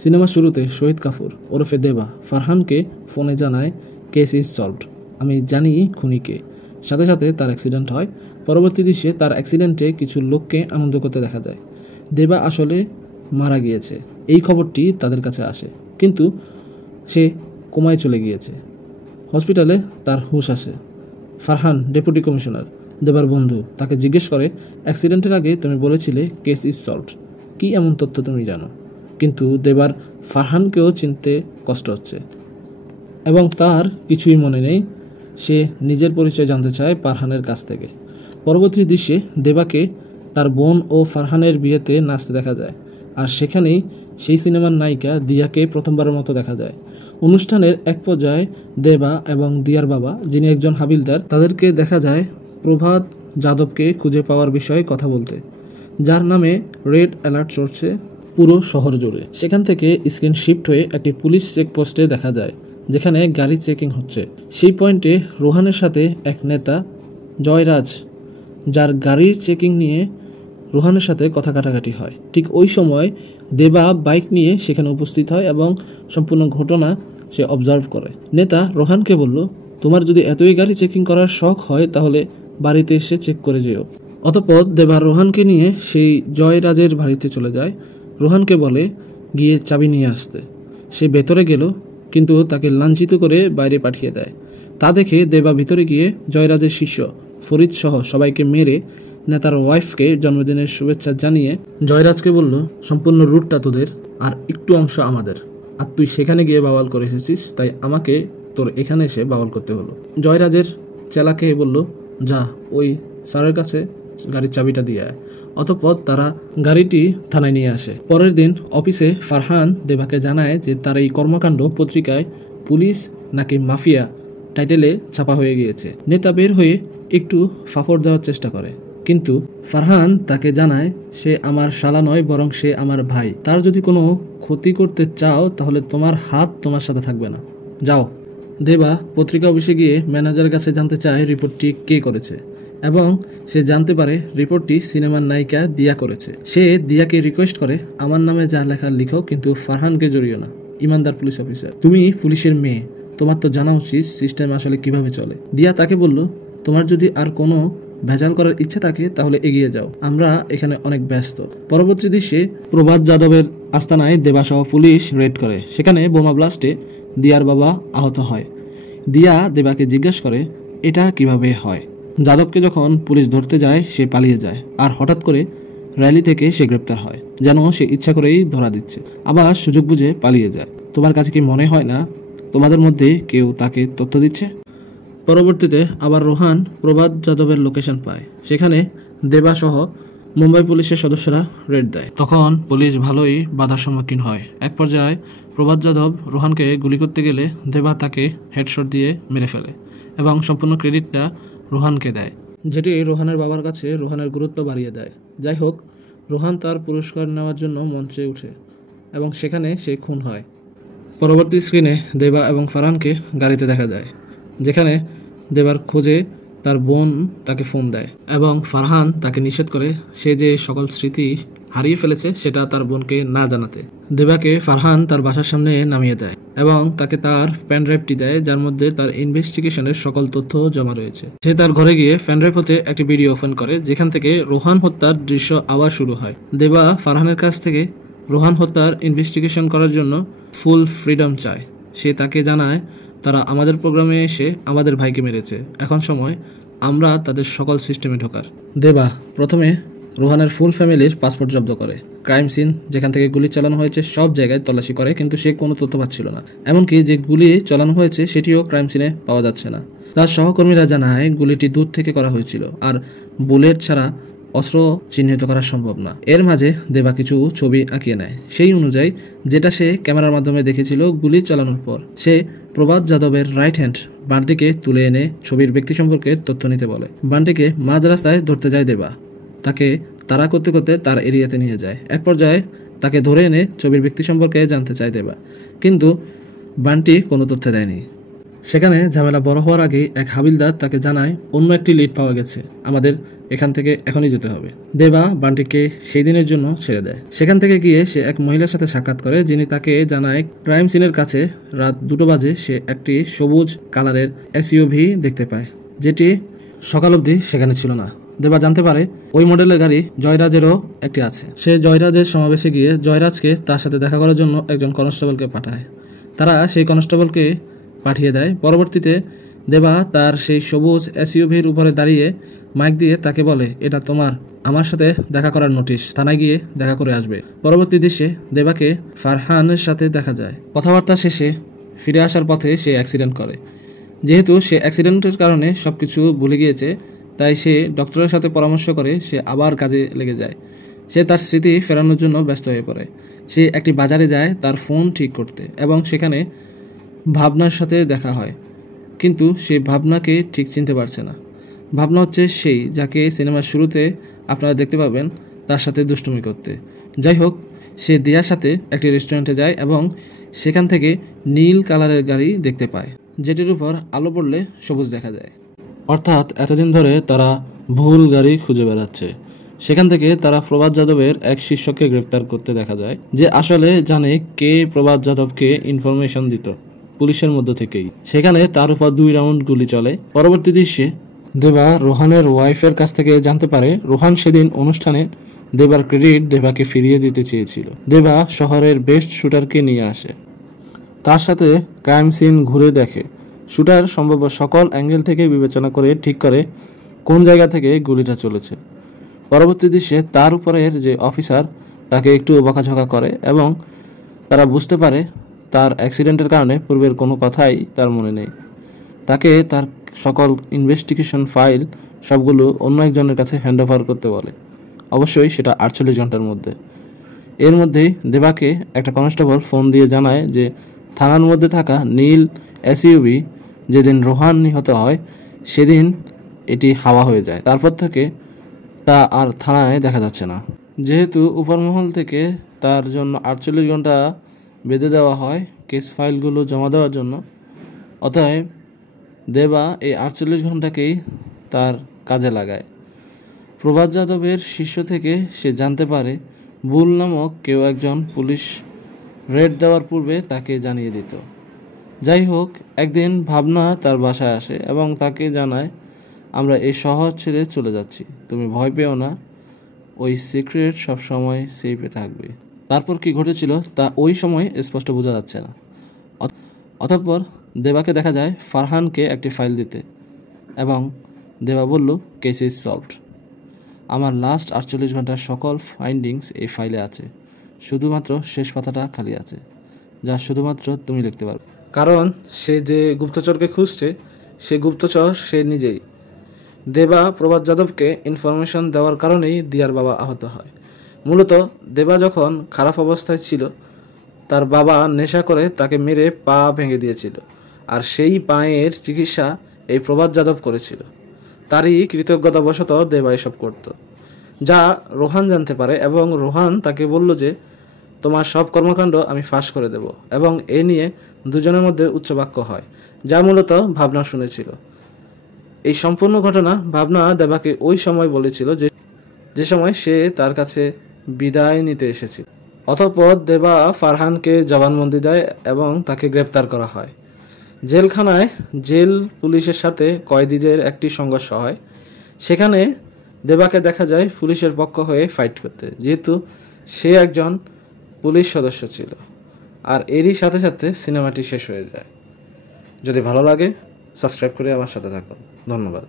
সিনেমার শুরুতে শহীদ কাপুর ওরফে দেবা ফারহানকে ফোনে জানায় কেস ইজ সলভড, আমি জানি খুনিকে। সাথে সাথে তার অ্যাক্সিডেন্ট হয়। পরবর্তী দৃশ্যে তার অ্যাক্সিডেন্টে কিছু লোককে আনন্দ করতে দেখা যায়। দেবা আসলে মারা গিয়েছে এই খবরটি তাদের কাছে আসে, কিন্তু সে কোমায় চলে গিয়েছে। হসপিটালে তার হুঁশ আসে। ফারহান ডেপুটি কমিশনার, দেবার বন্ধু, তাকে জিজ্ঞেস করে, অ্যাক্সিডেন্টের আগে তুমি বলেছিলে কেস ইজ সলভড, কী এমন তথ্য তুমি জানো? কিন্তু দেবার ফারহানকেও চিনতে কষ্ট হচ্ছে এবং তার কিছুই মনে নেই। সে নিজের পরিচয় জানতে চায় ফারহানের কাছ থেকে। পরবর্তী দৃশ্যে দেবাকে তার বোন ও ফারহানের বিয়েতে নাচতে দেখা যায়, আর সেখানেই সেই সিনেমার নায়িকা দিয়াকে প্রথমবারের মতো দেখা যায়। অনুষ্ঠানের এক পর্যায়ে দেবা এবং দিয়ার বাবা, যিনি একজন হাবিলদার, তাদেরকে দেখা যায় প্রভাত যাদবকে খুঁজে পাওয়ার বিষয়ে কথা বলতে, যার নামে রেড অ্যালার্ট চলছে পুরো শহর জুড়ে। সেখান থেকে স্ক্রিন শিফট হয়ে একটি পুলিশ চেকপোস্টে দেখা যায়, যেখানে গাড়ি চেকিং হচ্ছে। সেই পয়েন্টে রোহানের সাথে এক নেতা জয়রাজ, যার গাড়ির চেকিং নিয়ে রোহানের সাথে কথা কাটাকাটি হয়। ঠিক ওই সময় দেবা বাইক নিয়ে সেখানে উপস্থিত হয় এবং সম্পূর্ণ ঘটনা সে অবজার্ভ করে। নেতা রোহানকে বলল, তোমার যদি এতই গাড়ি চেকিং করার শখ হয় তাহলে বাড়িতে এসে চেক করে যেও। অতঃপর দেবা রোহানকে নিয়ে সেই জয়রাজের বাড়িতে চলে যায়। রোহানকে বলে গিয়ে চাবি নিয়ে আসতে। সে ভেতরে গেল, কিন্তু তাকে লাঞ্ছিত করে বাইরে পাঠিয়ে দেয়। তা দেখে দেবা ভিতরে গিয়ে জয়রাজের শিষ্য ফরিদ সহ সবাইকে মেরে নেতার ওয়াইফকে জন্মদিনের শুভেচ্ছা জানিয়ে জয়রাজকে বলল, সম্পূর্ণ রুটটা তোদের আর একটু অংশ আমাদের, আর তুই সেখানে গিয়ে বাওয়াল করে এসেছিস, তাই আমাকে তোর এখানে এসে বাওয়াল করতে হলো। জয়রাজের চেলাকে বলল, যা ওই স্যারের কাছে গাড়ির চাবিটা দিয়ে আয়। অতঃপর তারা গাড়িটি থানায় নিয়ে আসে। পরের দিন অফিসে ফারহান দেবাকে জানায় যে তার এই কর্মকাণ্ড পত্রিকায় পুলিশ নাকি মাফিয়া টাইটেলে ছাপা হয়ে গিয়েছে। নেতা বের হয়ে একটু ফাফড় দেওয়ার চেষ্টা করে, কিন্তু ফারহান তাকে জানায় সে আমার শালা নয়, বরং সে আমার ভাই। তার যদি কোনো ক্ষতি করতে চাও তাহলে তোমার হাত তোমার সাথে থাকবে না, যাও। দেবা পত্রিকা অফিসে গিয়ে ম্যানেজারের কাছে জানতে চায় রিপোর্টটি কে করেছে, এবং সে জানতে পারে রিপোর্টটি সিনেমার নায়িকা দিয়া করেছে। সে দিয়াকে রিকোয়েস্ট করে, আমার নামে যা লেখা লিখো, কিন্তু ফারহানকে জড়িও না। ইমানদার পুলিশ অফিসার, তুমি পুলিশের মেয়ে, তোমার তো জানা উচিত সিস্টেম আসলে কিভাবে চলে। দিয়া তাকে বলল, তোমার যদি আর কোনো ভেজাল করার ইচ্ছে থাকে তাহলে এগিয়ে যাও, আমরা এখানে অনেক ব্যস্ত। পরবর্তী দৃশ্যে প্রভাত যাদবের আস্তানায় দেবাসহ পুলিশ রেড করে। সেখানে বোমা ব্লাস্টে দিয়ার বাবা আহত হয়। দিয়া দেবাকে জিজ্ঞাসা করে এটা কিভাবে হয়। যাদবকে যখন পুলিশ ধরতে যায় সে পালিয়ে যায়, আর হঠাৎ করে র্যালি থেকে সে গ্রেপ্তার হয়, যেন সে ইচ্ছা করেই ধরা দিচ্ছে। আবার সুযোগ বুঝে পালিয়ে যায়। তোমার কাছে কি মনে হয় না তোমাদের মধ্যে কেউ তাকে তথ্য দিচ্ছে? পরবর্তীতে আবার রোহান প্রভাত যাদবের লোকেশন পায়। সেখানে দেবাসহ মুম্বাই পুলিশের সদস্যরা রেড দেয়। তখন পুলিশ ভালোই বাধার সম্মুখীন হয়। এক পর্যায়ে প্রভাত যাদব রোহানকে গুলি করতে গেলে দেবা তাকে হেডশট দিয়ে মেরে ফেলে এবং সম্পূর্ণ ক্রেডিটটা রোহানকে দেয়, যেটি রোহানের বাবার কাছে রোহানের গুরুত্ব বাড়িয়ে দেয়। যাই হোক, রোহান তার পুরস্কার নেওয়ার জন্য মঞ্চে ওঠে এবং সেখানে সে খুন হয়। পরবর্তী স্ক্রিনে দেবা এবং ফারহানকে গাড়িতে দেখা যায়, যেখানে দেবার খোঁজে তার বোন তাকে ফোন দেয় এবং ফারহান তাকে নিষেধ করে সে যে সকল স্মৃতি হারিয়ে ফেলেছে সেটা তার বোনকে না জানাতে। দেবাকে ফারহান তার বাসার সামনে নামিয়ে দেয় এবং তাকে তার প্যানড্রাইভটি দেয়, যার মধ্যে তার ইনভেস্টিগেশনের সকল তথ্য জমা রয়েছে। সে তার ঘরে গিয়ে প্যানড্রাইভ হতে একটি ভিডিও ওপেন করে, যেখান থেকে রোহান হত্যার দৃশ্য আবার শুরু হয়। দেবা ফারহানের কাছ থেকে রোহান হত্যার ইনভেস্টিগেশন করার জন্য ফুল ফ্রিডম চায়। সে তাকে জানায়, তারা আমাদের প্রোগ্রামে এসে আমাদের ভাইকে মেরেছে, এখন সময় আমরা তাদের সকল সিস্টেমে ঢোকার। দেবা প্রথমে রোহানের ফুল ফ্যামিলির পাসপোর্ট জব্দ করে। ক্রাইম সিন যেখান থেকে গুলি চালানো হয়েছে সব জায়গায় তল্লাশি করে, কিন্তু সে কোনো তথ্য পাচ্ছিল না। এমনকি যে গুলি চালানো হয়েছে সেটিও ক্রাইম সিনে পাওয়া যাচ্ছে না। তার সহকর্মীরা জানায় গুলিটি দূর থেকে করা হয়েছিল, আর বুলেট ছাড়া অস্ত্র চিহ্নিত করা সম্ভব না। এর মাঝে দেবা কিছু ছবি আঁকিয়ে নেয়, সেই অনুযায়ী যেটা সে ক্যামেরার মাধ্যমে দেখেছিল গুলি চালানোর পর। সে প্রভাত যাদবের রাইট হ্যান্ড বান্টিকে তুলে এনে ছবির ব্যক্তি সম্পর্কে তথ্য নিতে বলে। বান্টিকে মাঝ রাস্তায় ধরতে যায় দেবা, তাকে তাড়া করতে করতে তার এরিয়াতে নিয়ে যায়। এক পর্যায়ে তাকে ধরে এনে ছবির ব্যক্তি সম্পর্কে জানতে চায় দেবা, কিন্তু বান্টি কোনো তথ্য দেয়নি। সেখানে ঝামেলা বড় হওয়ার আগেই এক হাবিলদার তাকে জানায় অন্য একটি লিড পাওয়া গেছে, আমাদের এখান থেকে এখনই যেতে হবে। দেবা বান্টিকে সেই দিনের জন্য ছেড়ে দেয়। সেখান থেকে গিয়ে সে এক মহিলার সাথে সাক্ষাৎ করে, যিনি তাকে জানায় ক্রাইম সিনের কাছে রাত 2টো বাজে সে একটি সবুজ কালারের এসইউভি দেখতে পায়, যেটি সকাল অবধি সেখানে ছিল না। দেবা জানতে পারে ওই মডেলের গাড়ি জয়রাজেরও একটি আছে। সে জয়রাজের সমাবেশে গিয়ে জয়রাজকে তার সাথে দেখা করার জন্য একজন কনস্টেবলকে পাঠায়। তারা সেই কনস্টেবলকে পাঠিয়ে দেয়। পরবর্তীতে দেবা তার সেই সবুজ এসইউভির উপরে দাঁড়িয়ে মাইক দিয়ে তাকে বলে, এটা তোমার আমার সাথে দেখা করার নোটিশ, থানায় গিয়ে দেখা করে আসবে। পরবর্তী দৃশ্যে দেবাকে ফারহানের সাথে দেখা যায়। কথাবার্তা শেষে ফিরে আসার পথে সে অ্যাক্সিডেন্ট করে। যেহেতু সে অ্যাক্সিডেন্টের কারণে সব কিছু ভুলে গিয়েছে, তাই সে ডক্টরের সাথে পরামর্শ করে সে আবার কাজে লেগে যায়। সে তার স্মৃতি ফেরানোর জন্য ব্যস্ত হয়ে পড়ে। সে একটি বাজারে যায় তার ফোন ঠিক করতে, এবং সেখানে ভাবনার সাথে দেখা হয়, কিন্তু সে ভাবনাকে ঠিক চিনতে পারছে না। ভাবনা হচ্ছে সেই যাকে সিনেমার শুরুতে আপনারা দেখতে পাবেন তার সাথে দুষ্টুমি করতে। যাই হোক, সে দিয়ার সাথে একটি রেস্টুরেন্টে যায় এবং সেখান থেকে নীল কালারের গাড়ি দেখতে পায়, যেটির উপর আলো পড়লে সবুজ দেখা যায়। অর্থাৎ এতদিন ধরে তারা ভুল গাড়ি খুঁজে বেড়াচ্ছে। সেখান থেকে তারা প্রভাত যাদবের এক শিষ্যকে গ্রেপ্তার করতে দেখা যায়, যে আসলে জানে কে প্রভাত যাদবকে ইনফরমেশন দিত পুলিশের মধ্য থেকেই। সেখানে তার উপর 2 রাউন্ড গুলি চলে। পরবর্তী দৃশ্যে দেবা রোহানের ওয়াইফের কাছ থেকে জানতে পারে রোহান সেদিন অনুষ্ঠানে দেবার ক্রেডিট দেবাকে ফিরিয়ে দিতে চেয়েছিল। দেবা শহরের বেস্ট শুটারকে নিয়ে আসে, তার সাথে ক্রাইম সিন ঘুরে দেখে। শুটার সম্ভাব্য সকল অ্যাঙ্গেল থেকে বিবেচনা করে ঠিক করে কোন জায়গা থেকে গুলিটা চলেছে। পরবর্তী দৃশ্যে তার উপরের যে অফিসার তাকে একটু বকাঝকা করে এবং তারা বুঝতে পারে তার অ্যাক্সিডেন্টের কারণে পূর্বের কোনো কথাই তার মনে নেই। তাকে তার সকল ইনভেস্টিগেশন ফাইল সবগুলো অন্য একজনের কাছে হ্যান্ড ওভার করতে বলে, অবশ্যই সেটা 48 ঘন্টার মধ্যে। এর মধ্যেই দেবাকে একটা কনস্টেবল ফোন দিয়ে জানায় যে থানার মধ্যে থাকা নীল এসইউভি যেদিন রোহান নিহত হয় সেদিন এটি হাওয়া হয়ে যায়। তারপর থেকে তা আর থানায় দেখা যাচ্ছে না। যেহেতু উপরমহল থেকে তার জন্য 48 ঘন্টা বেঁধে দেওয়া হয় কেস ফাইলগুলো জমা দেওয়ার জন্য, অতএব দেবা এই 48 ঘন্টাকেই তার কাজে লাগায়। প্রভাত যাদবের শিষ্য থেকে সে জানতে পারে বুল নামক কেউ একজন পুলিশ রেড দেওয়ার পূর্বে তাকে জানিয়ে দিত। যাই হোক, একদিন ভাবনা তার বাসায় আসে এবং তাকে জানায়, আমরা এই শহর ছেড়ে চলে যাচ্ছি, তুমি ভয় পেও না, ওই সিক্রেট সবসময় সেফে থাকবে। তারপর কি ঘটেছিল তা ওই সময় স্পষ্ট বোঝা যাচ্ছে না। অতঃপর দেবাকে দেখা যায় ফারহানকে একটি ফাইল দিতে, এবং দেবা বলল কেস ইজ সলভড। আমার লাস্ট 48 ঘন্টার সকল ফাইন্ডিংস এই ফাইলে আছে, শুধুমাত্র শেষ পাতাটা খালি আছে, যা শুধুমাত্র তুমি লিখতে পারবে। কারণ সে যে গুপ্তচরকে খুঁজছে সে গুপ্তচর সে নিজেই। দেবা প্রভাত যাদবকে ইনফরমেশন দেওয়ার কারণেই দিয়ার বাবা আহত হয়। মূলত দেবা যখন খারাপ অবস্থায় ছিল তার বাবা নেশা করে তাকে মেরে পা ভেঙে দিয়েছিল, আর সেই পায়ের চিকিৎসা এই প্রভাত যাদব করেছিল। তারই কৃতজ্ঞতাবশত দেবা এসব করত, যা রোহান জানতে পারে, এবং রোহান তাকে বলল যে তোমার সব কর্মকাণ্ড আমি ফাঁস করে দেব, এবং এ নিয়ে দুজনের মধ্যে উচ্চবাক্য হয়, যা মূলত ভাবনা শুনেছিল। এই সম্পূর্ণ ঘটনা ভাবনা দেবাকে ওই সময় বলেছিল যে সময় সে তার কাছে বিদায় নিতে এসেছিল। অতঃপর দেবা ফারহানকে জবানবন্দি দেয় এবং তাকে গ্রেপ্তার করা হয়। জেলখানায় জেল পুলিশের সাথে কয়েদিদের একটি সংঘর্ষ হয়। সেখানে দেবাকে দেখা যায় পুলিশের পক্ষ হয়ে ফাইট করতে, যেহেতু সে একজন পুলিশ সদস্য ছিল। আর এরই সাথে সাথে সিনেমাটি শেষ হয়ে যায়। যদি ভালো লাগে সাবস্ক্রাইব করে আমার সাথে থাকুন। ধন্যবাদ।